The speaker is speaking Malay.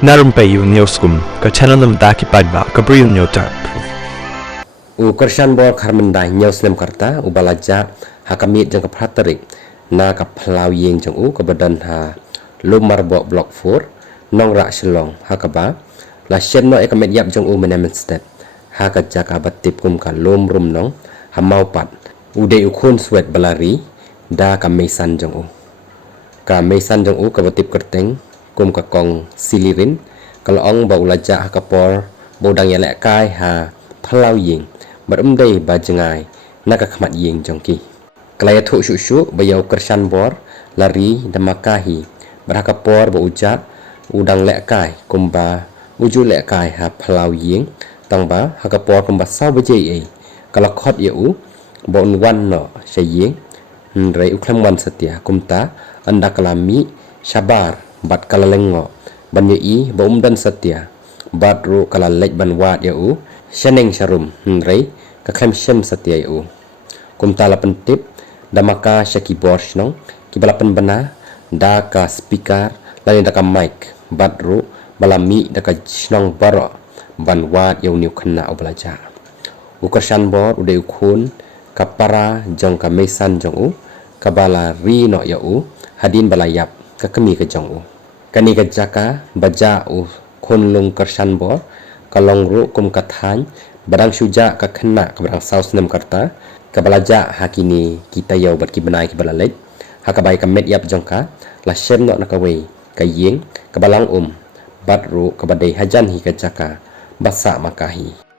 Na Rympei U Hynñiewtrep, channel nabynta paidbah Bri U Hynñiewtrep. Kyrshan bor karmendai nyosnem karta ubalaja hakamit jang kapratrik na kaplau yeng jang kebadan ha lumar bo blok 4 Nongrah shalong hakaba la shen no ekamit yap jang menemen step hakaja ka batip kum ka lum rum nong hamau pat udei khunswet balari da ka meisan jang ka meisan jang ka batip kyrteng kum ka kong silirin kalau ong ba ulaja hakapor bodang yelek kai ha phalau yeng berumdai bajengai nak khmat yeng jongki kelaya thu shu bayau Kyrshan bor lari damakahi berakapor ba ujat udang lek kai kumba uju lek kai ha phalau yeng tangba hakapor kumba sau bejei kalau khot yeu bon wan no sayeng rei uklam wan setia kumta anda kalami sabar bat kalalengo banyei ba dan setia bat ru kalalek ban wat yeu sheneng sharum rei kaklem shem setia yeu kumta la pentip damaka shaki borsh nong kibalapan bana da ka speaker lain da ka mic bat ru balami da ka snong baroh ban wat yeu niu khynnah oblaja Kyrshan bor udei khun kapara jong ka mesan jong kabala ri no yeu hadien balayap ka kemi ka jong kani ka jaka baja khunlung Kyrshan bor kalong ru kum kathan barang suja ka khynnah ka barang saus nem karta kabalaja hakini kita yau bat ki benai ki balalek hakabai ka met yap jongka la shem no nakawei ka yeng kabalang bat ru kabadai hajan hi ka jaka basa makahi